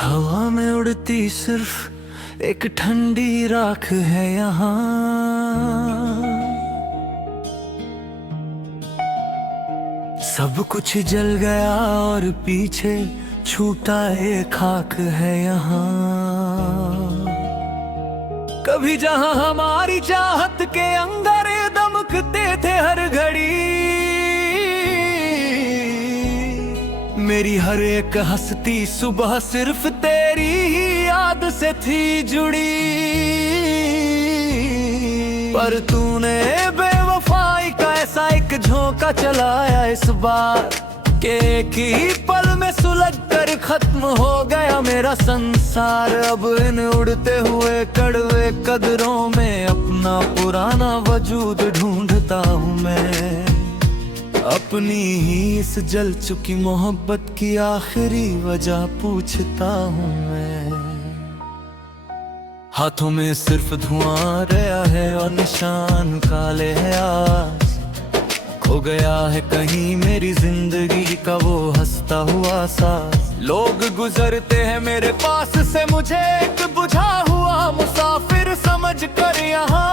हवा में उड़ती सिर्फ एक ठंडी राख है यहाँ। सब कुछ जल गया और पीछे छूटा एक खाक है यहाँ। कभी जहाँ हमारी चाहत के अंगारे दमकते थे हर घड़ी, मेरी हर एक हंसती सुबह सिर्फ तेरी ही याद से थी जुड़ी। पर तूने बेवफाई का ऐसा एक झोंका चलाया इस बार के एक ही पल में सुलग कर खत्म हो गया मेरा संसार। अब इन उड़ते हुए कड़वे कदरों में अपना पुराना वजूद ढूंढता हूँ मैं। अपनी ही इस जल चुकी मोहब्बत की आखिरी वजह पूछता हूँ मैं। हाथों में सिर्फ धुआं रहा है और निशान काले हैं आज। खो गया है कहीं मेरी जिंदगी का वो हंसता हुआ सांस। लोग गुजरते हैं मेरे पास से, मुझे एक बुझा हुआ मुसाफिर समझ कर यहाँ।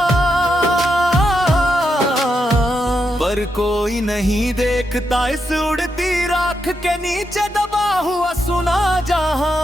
पर कोई नहीं देखता इस उड़ती राख के नीचे दबा हुआ सुना जहां।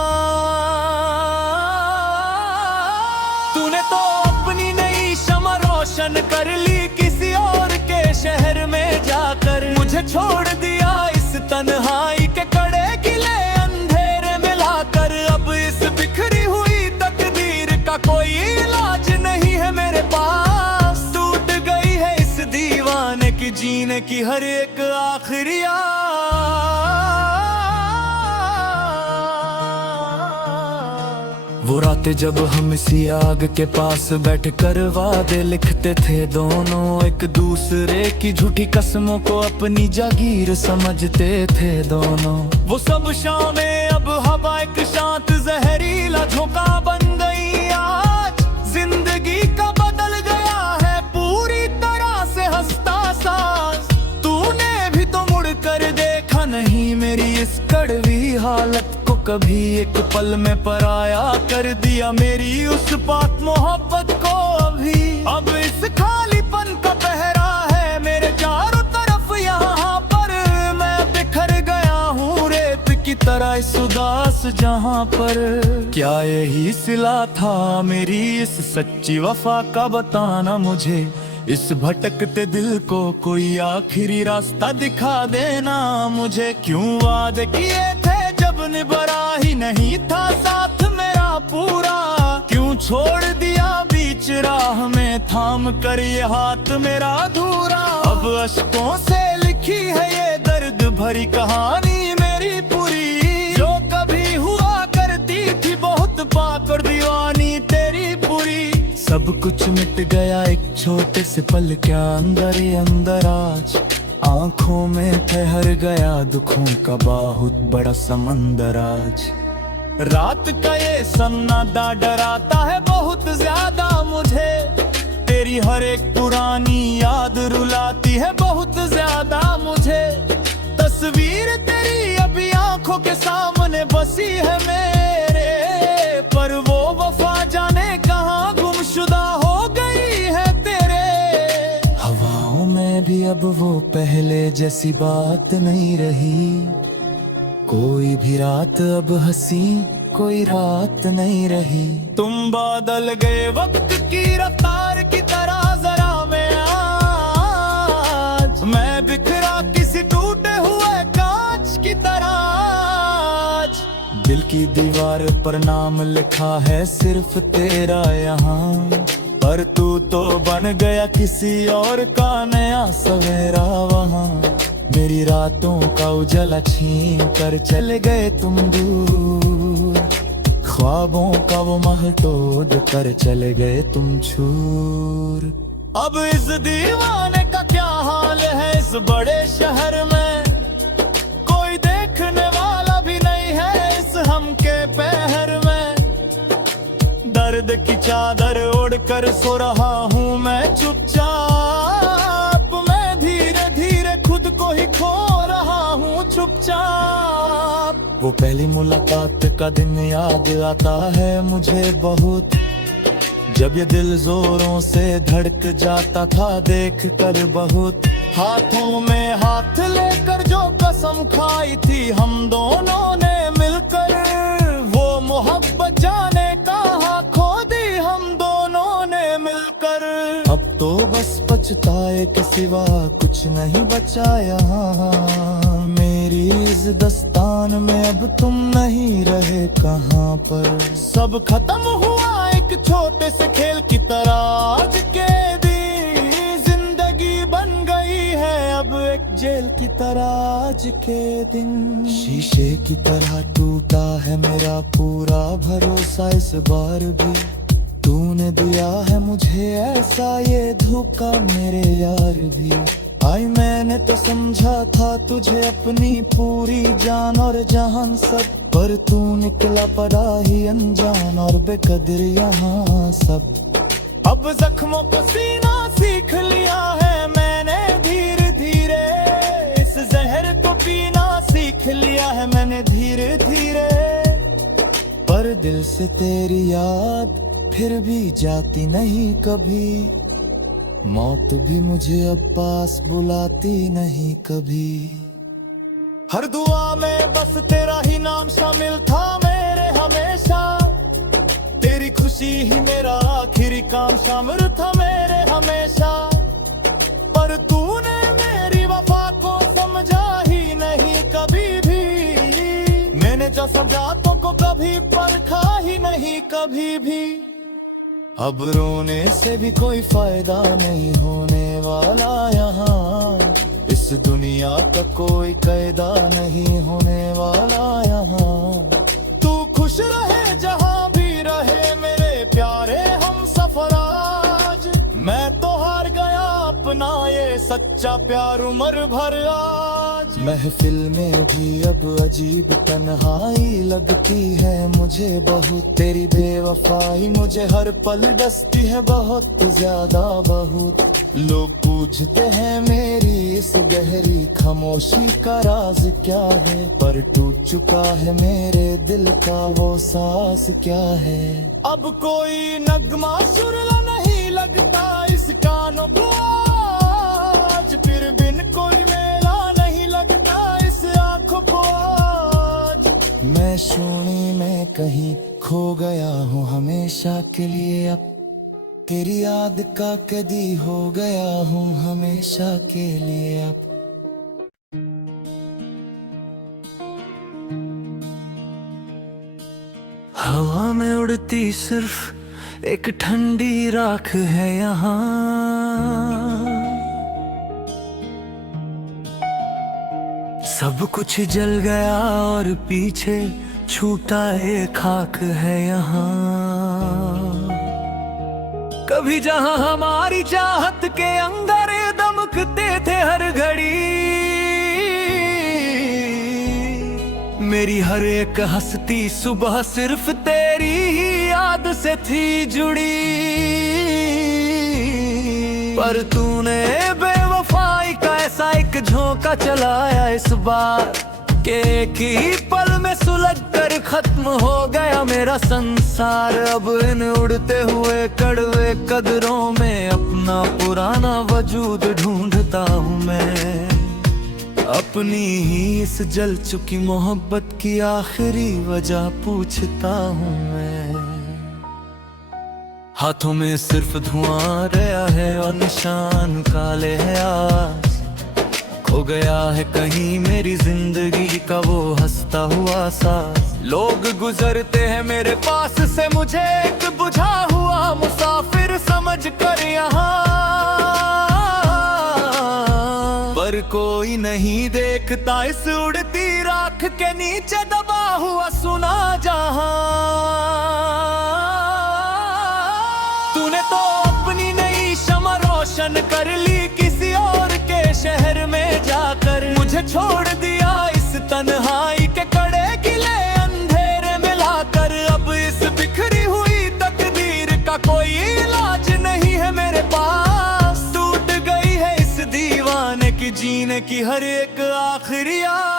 तूने तो अपनी नई शम्म रोशन कर ली किसी और के शहर में जाकर। मुझे छोड़ दिया इस तन्हाई के कड़े गिले अंधेरे में लाकर। अब इस बिखरी हुई तकदीर का कोई इलाज नहीं है मेरे पास। टूट गई है इस दीवाने की जीने की हर एक आखिरी वो रातें जब हम इसी आग के पास बैठ कर वादे लिखते थे दोनों। एक दूसरे की झूठी कसमों को अपनी जागीर समझते थे दोनों। वो सब शामें अब हवा एक शांत जहरीला झोंका बन गई आज। जिंदगी का बदल गया है पूरी तरह से हंसता सांस। तूने भी तो मुड़ कर देखा नहीं मेरी इस कड़वी हालत को कभी। एक पल में पराया कर दिया मेरी उस पाक मोहब्बत को अभी। अब इस खालीपन का पहरा है मेरे चारों तरफ यहाँ पर। मैं बिखर गया हूँ रेत की तरह इस उदास जहाँ पर। क्या यही सिला था मेरी इस सच्ची वफा का, बताना मुझे। इस भटकते दिल को कोई आखिरी रास्ता दिखा देना मुझे। क्यों वादे किए थे जब निभरा ही नहीं था साथ मेरा पूरा। क्यों छोड़ दिया बीच राह में थाम कर ये हाथ मेरा अधूरा। अब अश्कों से लिखी है ये दर्द भरी कहानी मेरी पूरी। जो कभी हुआ करती थी बहुत पाक और दीवानी तेरी पूरी। सब कुछ मिट गया एक छोटे से पल के अंदर ही अंदर आज। आंखों में ठहर गया दुखों का बहुत बड़ा समंदर आज। रात का ये सन्नाटा डराता है बहुत ज्यादा मुझे। तेरी हर एक पुरानी याद रुलाती है बहुत ज्यादा मुझे। तस्वीर तेरी अभी आंखों के सामने बसी है मेरे। पर वो वफा जाने कहाँ गुमशुदा हो गई है तेरे। हवाओं में भी अब वो पहले जैसी बात नहीं रही। कोई भी रात अब हंसी कोई रात नहीं रही। तुम बदल गए वक्त की रफ्तार की तरह जरा मैं आज। मैं बिखरा किसी टूटे हुए कांच की तरह आज। दिल की दीवार पर नाम लिखा है सिर्फ तेरा यहाँ। पर तू तो बन गया किसी और का नया सवेरा वहाँ। मेरी रातों का उजाला छीन कर चले गए तुम दूर। ख्वाबों का वो महल तोड़ कर चले गए तुम छूर। अब इस दीवाने का क्या हाल है इस बड़े शहर में। कोई देखने वाला भी नहीं है इस हम के पहर में। दर्द की चादर ओढ़ कर सो रहा हूँ मैं चुपचाप। मैं धीरे धीरे खुद को ही खो रहा हूँ चुपचाप। वो पहली मुलाकात का दिन याद आता है मुझे बहुत, जब ये दिल जोरों से धड़क जाता था देख कर बहुत। हाथों में हाथ लेकर जो कसम खाई थी हम दोनों ने मिलकर, वो मोहब्बत जाने कहाँ खो दी हम दोनों ने मिलकर। अब तो बस पछताए के सिवा कुछ नहीं बचा यहाँ, मेरी इस दस्तान में अब तुम नहीं रहे कहाँ पर। सब खत्म हुआ एक छोटे से खेल की तरह, आज के दिन जिंदगी बन गई है अब एक जेल की तरह। आज के दिन शीशे की तरह टूटा है मेरा पूरा भरोसा, इस बार भी तूने दिया है मुझे ऐसा ये धोखा मेरे यार भी। आई मैंने तो समझा था तुझे अपनी पूरी जान और जहान सब, पर तू निकला पड़ा ही अनजान और बेकदर यहाँ सब। अब जख्मों को सीना सीख लिया है मैंने धीरे धीरे, इस जहर को पीना सीख लिया है मैंने धीरे धीरे। पर दिल से तेरी याद फिर भी जाती नहीं कभी, मौत भी मुझे अब पास बुलाती नहीं कभी। हर दुआ में बस तेरा ही नाम शामिल था मेरे हमेशा, तेरी खुशी ही मेरा आखिरी काम शामिल था मेरे हमेशा। पर तूने मेरी वफा को समझा ही नहीं कभी भी, मैंने जो समझातों को कभी परखा ही नहीं कभी भी। अब रोने से भी कोई फायदा नहीं होने वाला यहाँ, इस दुनिया का कोई कायदा नहीं होने वाला यहाँ। तू खुश रहे जहाँ भी रहे मेरे प्यारे हम सफर, आज मैं तो हार गया अपना ये सच्चा प्यार उम्र भर। आज महफिल में भी अब अजीब तन्हाई लगती है मुझे बहुत, तेरी बेवफाई मुझे हर पल डसती है बहुत ज्यादा बहुत। लोग पूछते हैं मेरी इस गहरी खामोशी का राज क्या है, पर टूट चुका है मेरे दिल का वो सांस क्या है। अब कोई नगमा सुरला नहीं लगता इस कानों को आज, फिर बिन कोई मेला नहीं लगता इस आंखों को आज। मैं शून्य में कहीं खो गया हूँ हमेशा के लिए, अब तेरी याद का कैदी हो गया हूँ हमेशा के लिए अब। हवा में उड़ती सिर्फ एक ठंडी राख है यहाँ, सब कुछ जल गया और पीछे छूटा एक खाक है यहाँ। कभी जहां हमारी चाहत के अंदर दमकते थे हर घड़ी, मेरी हर एक हंसती सुबह सिर्फ तेरी ही याद से थी जुड़ी। पर तूने बेवफाई का ऐसा एक झोंका चलाया इस बार, के एक ही पल में सुलग कर खत्म हो गया मेरा संसार। अब इन उड़ते हुए कड़वे कदरों में अपना पुराना वजूद ढूंढता हूँ मैं, अपनी ही इस जल चुकी मोहब्बत की आखिरी वजह पूछता हूँ मैं। हाथों में सिर्फ धुआं रहा है और निशान काले हैं आज, हो गया है कहीं मेरी जिंदगी का वो हंसता हुआ सांस। लोग गुजरते हैं मेरे पास से मुझे एक बुझा हुआ मुसाफिर समझ कर यहाँ, पर कोई नहीं देखता इस उड़ती राख के नीचे दबा हुआ सुना जहां। तूने तो अपनी नई शम्म रोशन कर ली किसी और के शहर में जाकर, मुझे छोड़ दिया इस तन्हाई के कड़े किले अंधेरे में लाकर। अब इस बिखरी हुई तकदीर का कोई इलाज नहीं है मेरे पास, टूट गई है इस दीवाने की जीने की हर एक आखिरी आस।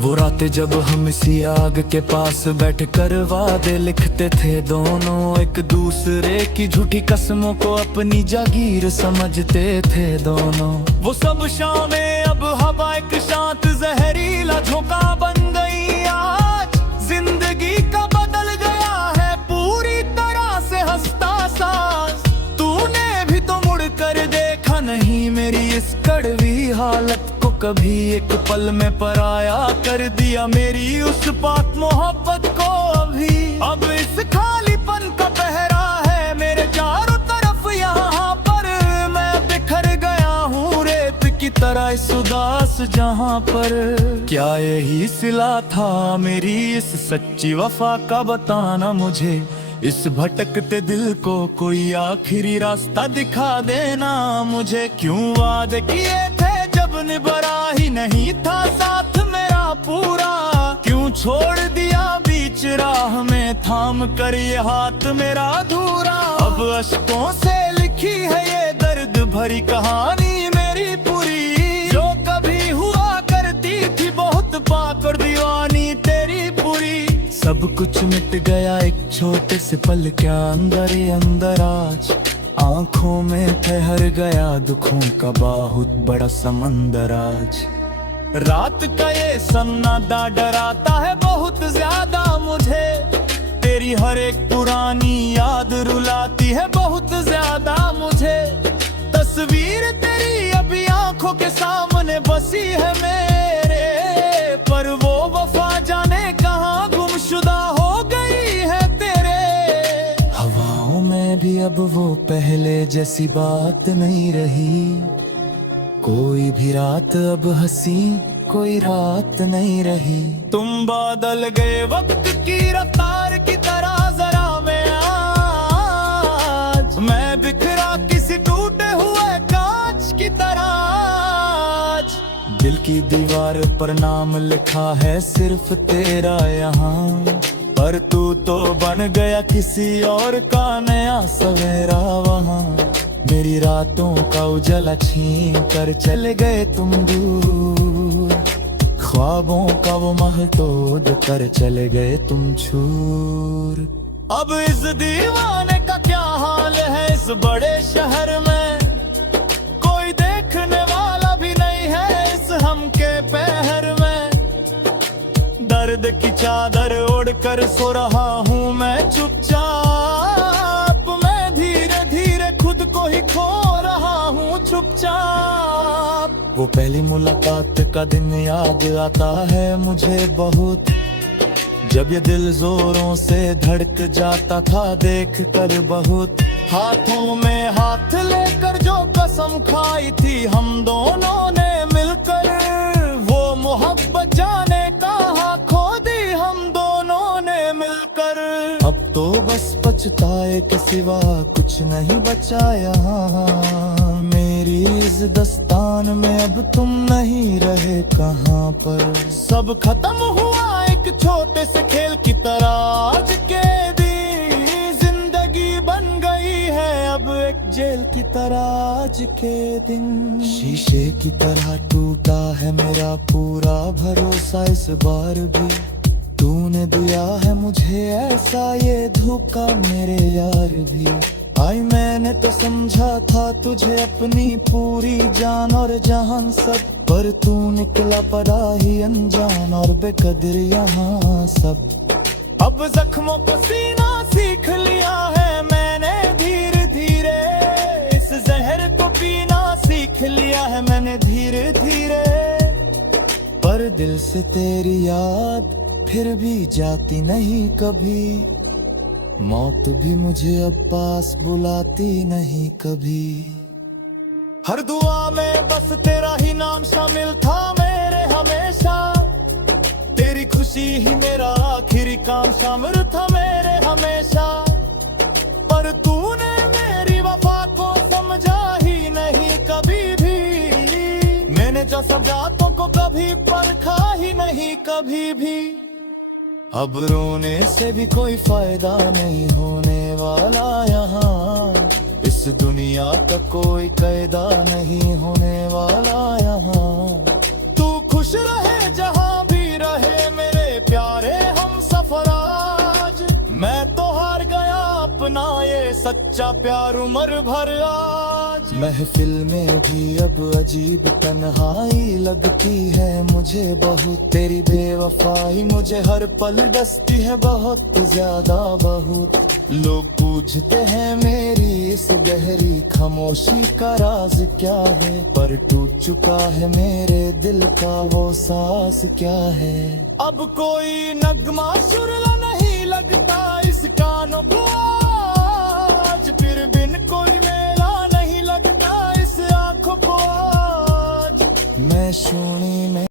वो रातें जब हम इसी आग के पास बैठ कर वादे लिखते थे दोनों, एक दूसरे की झूठी कसमों को अपनी जागीर समझते थे दोनों। वो सब शामें अब हवा एक शांत जहरीला झोंका बन गई। आज जिंदगी का बदल गया है पूरी तरह से हंसता सांस। तूने भी तो मुड़ कर देखा नहीं मेरी इस कड़वी हालत को कभी, एक पल में पराया कर दिया मेरी उस पाक मोहब्बत को अभी। अब इस खालीपन का पहरा है मेरे चारों तरफ, यहाँ पर मैं बिखर गया हूँ रेत की तरह इस उदास जहाँ पर। क्या यही सिला था मेरी इस सच्ची वफा का, बताना मुझे इस भटकते दिल को कोई आखिरी रास्ता दिखा देना मुझे। क्यों वादे किए थे जब निभरा ही नहीं था साथ मेरा पूरा, क्यों छोड़ दिया बीच राह में थाम कर ये हाथ मेरा अधूरा। अब अश्कों से लिखी है ये दर्द भरी कहानी मेरी पूरी, जो कभी हुआ करती थी बहुत पाक और दीवानी तेरी पूरी। सब कुछ मिट गया एक छोटे से पल के अंदर ही अंदर, आज आंखों में ठहर गया दुखों का बहुत बड़ा समंदर। आज रात का ये सन्नाटा डराता है बहुत ज्यादा मुझे, तेरी हर एक पुरानी याद रुलाती है बहुत ज्यादा मुझे। तस्वीर तेरी अभी आंखों के सामने बसी है मेरे, पर वो वफा जाने कहाँ गुमशुदा हो गई है तेरे। हवाओं में भी अब वो पहले जैसी बात नहीं रही, कोई भी रात अब हंसी कोई रात नहीं रही। तुम बदल गए वक्त की रफ्तार की तरह जरा मैं आज, मैं बिखरा किसी टूटे हुए कांच की तरह। आज दिल की दीवार पर नाम लिखा है सिर्फ तेरा यहाँ, पर तू तो बन गया किसी और का नया सवेरा वहाँ। मेरी रातों का उजाला छीन कर चले गए तुम दूर, ख्वाबों का वो महल तोड़ कर चले गए तुम छूर। अब इस दीवाने का क्या हाल है इस बड़े शहर में, कोई देखने वाला भी नहीं है इस हम के पहर में। दर्द की चादर ओढ़ कर सो रहा हूँ मैं चुपचाप, मैं धीरे धीरे खुद को ही खो रहा हूँ चुपचाप। वो पहली मुलाकात का दिन याद आता है मुझे बहुत, जब ये दिल जोरों से धड़क जाता था देख कर बहुत। हाथों में हाथ लेकर जो कसम खाई थी हम दोनों ने मिलकर, वो मोहब्बत जाने कहाँ खो दी हम दोनों ने मिलकर। अब तो बस पछताए के सिवा कुछ नहीं बचा यहाँ, मेरी इस दस्तान में अब तुम नहीं रहे कहाँ पर। सब खत्म हुआ एक छोटे से खेल की तरह आज के दिन, जिंदगी बन गई है अब एक जेल की तरह आज के दिन। शीशे की तरह टूटा है मेरा पूरा भरोसा इस बार भी, तूने दिया है मुझे ऐसा ये धोखा मेरे यार भी। आई मैंने तो समझा था तुझे अपनी पूरी जान और जहान सब, पर तू निकला पड़ा ही अनजान और बेकदर यहाँ सब। अब जख्मों को सीना सीख लिया है मैंने धीरे धीरे, इस जहर को पीना सीख लिया है मैंने धीरे धीरे। पर दिल से तेरी याद फिर भी जाती नहीं कभी, मौत भी मुझे अब पास बुलाती नहीं कभी। हर दुआ में बस तेरा ही नाम शामिल था मेरे हमेशा, तेरी खुशी ही मेरा आखिरी काम शामिल था मेरे हमेशा। पर तूने मेरी वफा को समझा ही नहीं कभी भी, मैंने जो सजातों को कभी परखा ही नहीं कभी भी। अब रोने से भी कोई फायदा नहीं होने वाला यहाँ, इस दुनिया का कोई कायदा नहीं होने वाला यहाँ। तू खुश रहे जहाँ भी रहे अपना ये सच्चा प्यार उम्र भर आज। महफिल में भी अब अजीब तन्हाई लगती है मुझे बहुत, तेरी बेवफाई मुझे हर पल डसती है बहुत ज्यादा बहुत। लोग पूछते हैं मेरी इस गहरी खामोशी का राज क्या है, पर टूट चुका है मेरे दिल का वो सांस क्या है। अब कोई नगमा सुरला नहीं लगता इस कानों को आज, फिर बिन कोई मेला नहीं लगता इस आंखों को आज। मैं शून्य में